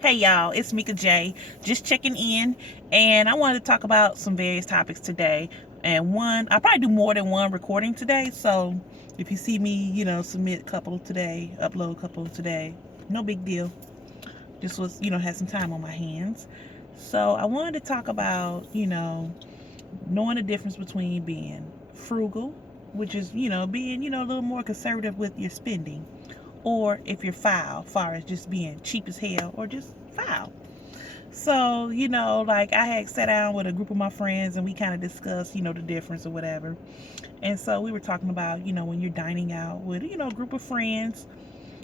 Hey y'all, it's Mika J. Just checking in, and I wanted to talk about some various topics today. And I probably do more than one recording today. So if you see me, submit a couple today, upload a couple today, no big deal. Just was, had some time on my hands. So I wanted to talk about, knowing the difference between being frugal, which is, being, a little more conservative with your spending, or if you're foul, far as just being cheap as hell, or just foul. So, like I had sat down with a group of my friends and we kind of discussed, the difference or whatever. And so we were talking about, when you're dining out with, a group of friends.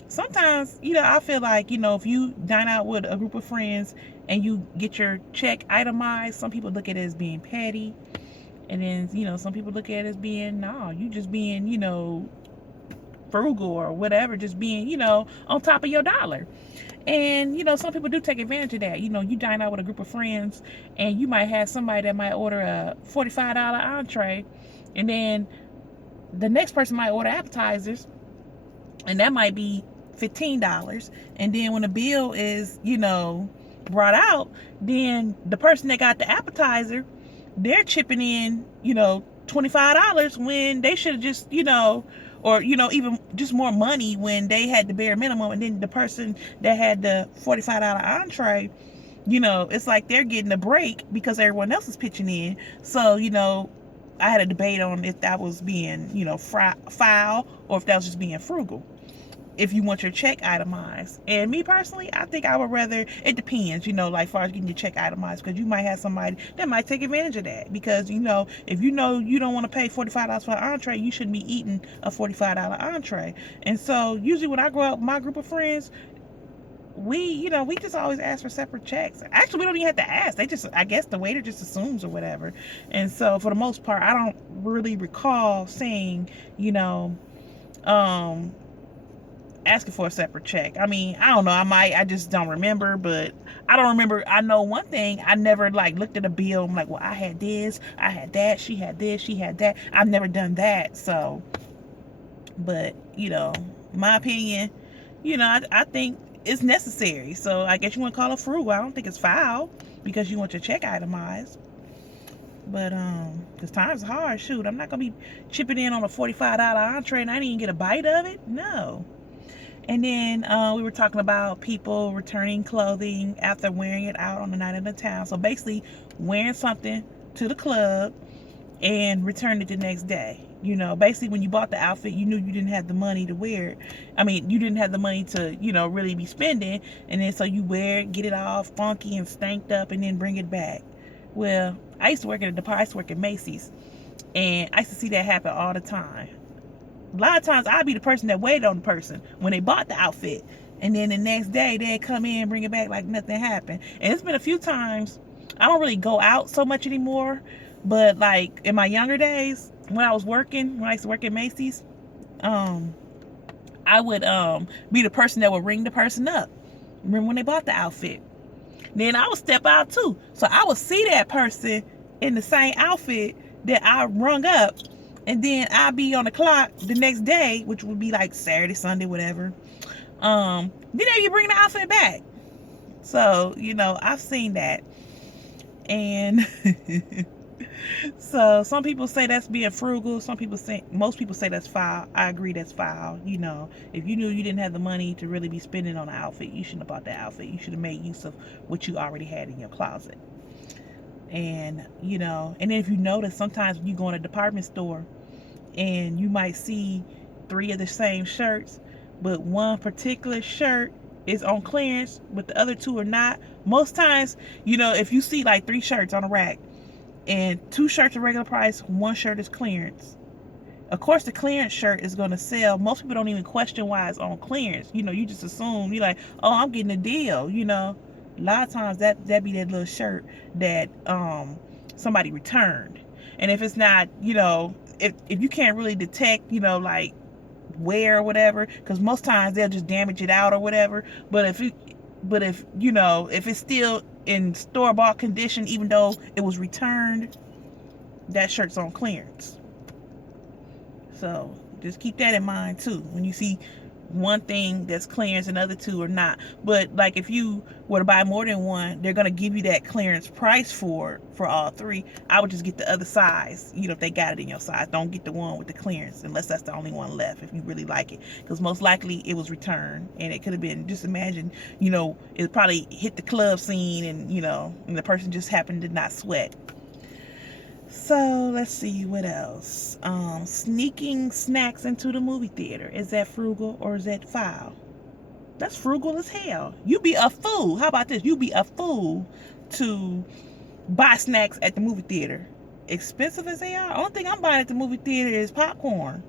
Sometimes, I feel like, if you dine out with a group of friends and you get your check itemized, some people look at it as being petty. And then, some people look at it as being, no, you just being, frugal or whatever, just being, on top of your dollar. And some people do take advantage of that. You dine out with a group of friends, and you might have somebody that might order a $45 entree, and then the next person might order appetizers, and that might be $15. And then when the bill is, brought out, then the person that got the appetizer, they're chipping in, $25 when they should have just, or even just more money when they had the bare minimum. And then the person that had the $45 entree, it's like they're getting a break because everyone else is pitching in. So I had a debate on if that was being foul, or if that was just being frugal, if you want your check itemized. And me personally, I think I would rather, it depends, like far as getting your check itemized, because you might have somebody that might take advantage of that. Because if you don't want to pay $45 for an entree, you shouldn't be eating a $45 entree. And so usually when I go out with my group of friends, we just always ask for separate checks. Actually, we don't even have to ask. They just, I guess the waiter just assumes or whatever. And so for the most part, I don't really recall saying, um asking for a separate check. I mean, I don't know. I just don't remember, but I don't remember. I know one thing. I never like looked at a bill. I'm like, well, I had this, I had that, she had this, she had that. I've never done that. So, but, my opinion, I think it's necessary. So I guess you want to call it frugal. I don't think it's foul because you want your check itemized. But because times hard. Shoot, I'm not gonna be chipping in on a $45 entree and I didn't even get a bite of it. No. And then we were talking about people returning clothing after wearing it out on the night of the town. So basically, wearing something to the club and return it the next day. Basically, when you bought the outfit, you knew you didn't have the money to wear it. I mean, you didn't have the money to, really be spending. And then so you wear it, get it all funky and stanked up, and then bring it back. Well, I used to work at a department. I used to work at Macy's, and I used to see that happen all the time. A lot of times I'd be the person that waited on the person when they bought the outfit, and then the next day they'd come in and bring it back like nothing happened. And it's been a few times. I don't really go out so much anymore, but like in my younger days when I used to work at Macy's, I would be the person that would ring the person up. Remember when they bought the outfit? Then I would step out too, so I would see that person in the same outfit that I rung up, and then I'll be on the clock the next day, which would be like Saturday, Sunday, whatever. Then you bring the outfit back. So I've seen that. And so some people say that's being frugal. Most people say that's foul. I agree, that's foul. If you knew you didn't have the money to really be spending on an outfit, you shouldn't have bought that outfit. You should have made use of what you already had in your closet. And and then if you notice, sometimes when you go in a department store and you might see three of the same shirts, but one particular shirt is on clearance, but the other two are not. Most times, if you see like three shirts on a rack and two shirts are regular price, one shirt is clearance. Of course, the clearance shirt is going to sell. Most people don't even question why it's on clearance. You just assume, you're like, oh, I'm getting a deal. A lot of times that be that little shirt that somebody returned. And if it's not, if you can't really detect, like wear or whatever, because most times they'll just damage it out or whatever. But if it's still in store-bought condition, even though it was returned, that shirt's on clearance. So just keep that in mind too when you see one thing that's clearance and the other two are not. But like if you were to buy more than one, they're gonna give you that clearance price for all three. I would just get the other size, if they got it in your size. Don't get the one with the clearance unless that's the only one left, if you really like it, because most likely it was returned, and it could have been, just imagine, it probably hit the club scene, and and the person just happened to not sweat. So let's see what else. Sneaking snacks into the movie theater. Is that frugal or is that foul? That's frugal as hell. You be a fool. How about this? You be a fool to buy snacks at the movie theater. Expensive as they are. Only thing I'm buying at the movie theater is popcorn.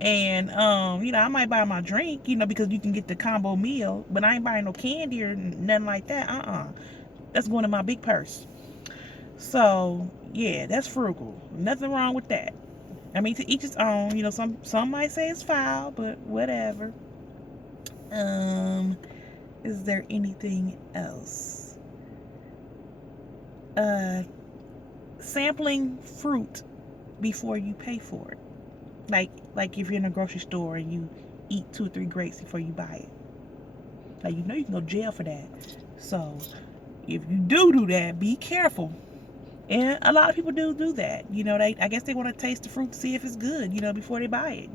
And I might buy my drink, because you can get the combo meal, but I ain't buying no candy or nothing like that. That's going in my big purse. So yeah, that's frugal. Nothing wrong with that. I mean, to each his own. Some might say it's foul, but whatever. Is there anything else? Sampling fruit before you pay for it. Like if you're in a grocery store and you eat 2 or 3 grapes before you buy it. Like you can go to jail for that. So if you do that, be careful. And a lot of people do that. I guess they want to taste the fruit to see if it's good, before they buy it,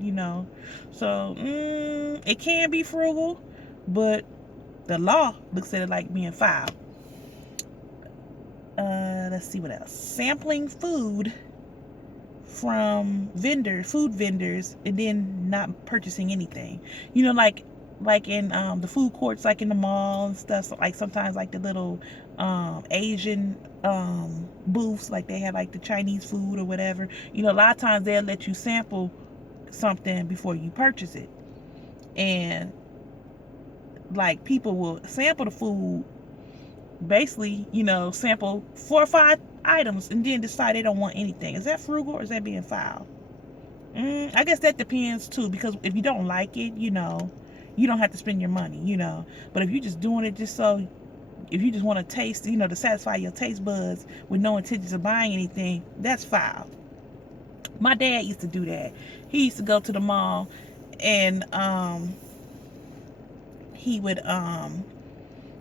So, it can be frugal, but the law looks at it like being foul. Let's see what else. Sampling food from food vendors, and then not purchasing anything. Like in the food courts, like in the mall and stuff. So like sometimes like the little Asian booths, like they have like the Chinese food or whatever. A lot of times they'll let you sample something before you purchase it, and like people will sample the food, basically, sample 4 or 5 items and then decide they don't want anything. Is that frugal or is that being foul? I guess that depends too, because if you don't like it, you don't have to spend your money, but if you're just doing it if you just want to taste, to satisfy your taste buds with no intentions of buying anything, that's foul. My dad used to do that. He used to go to the mall, and he would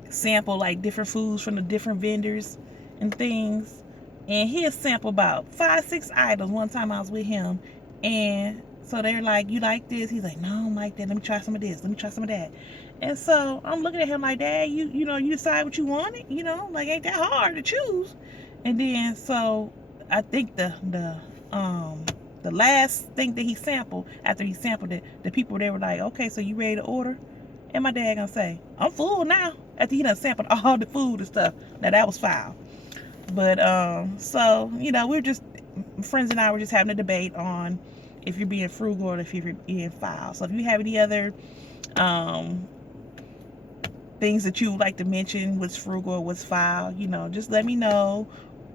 sample like different foods from the different vendors and things, and he'll sample about 5, 6 items. One time I was with him, and so they're like, you like this? He's like, no, I don't like that. Let me try some of this. Let me try some of that. And so I'm looking at him like, Dad, you decide what you wanted, like ain't that hard to choose. And then so I think the last thing that he sampled, after he sampled it, the people, they were like, okay, so you ready to order? And my dad gonna say, I'm full now, after he done sampled all the food and stuff. Now that was foul. But so we're just, friends and I were just having a debate on if you're being frugal or if you're being foul. So if you have any other things that you would like to mention, what's frugal or what's foul, just let me know,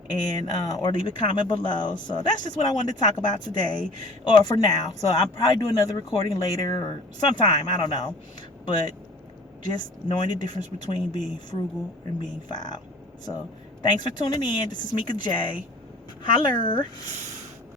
and or leave a comment below. So that's just what I wanted to talk about today, or for now. So I'll probably do another recording later or sometime, I don't know, but just knowing the difference between being frugal and being foul. So thanks for tuning in. This is Mika J. Holler.